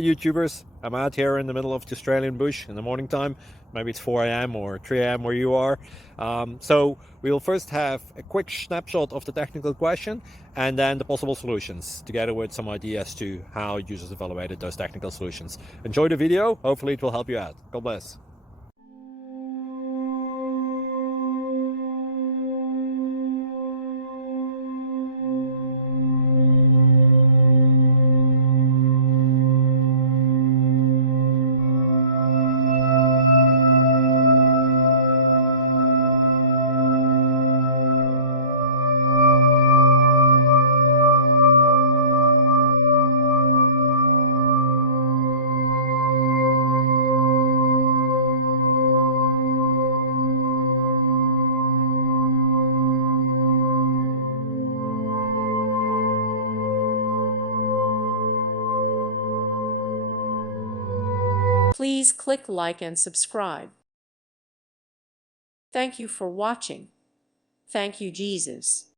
YouTubers. I'm out here in the middle of the Australian bush in the morning time. Maybe it's 4 a.m. or 3 a.m. where you are. So we'll first have a quick snapshot of the technical question and then the possible solutions, together with some ideas to how users evaluated those technical solutions. Enjoy the video. Hopefully it will help you out. God bless. Please click like and subscribe. Thank you for watching. Thank you, Jesus.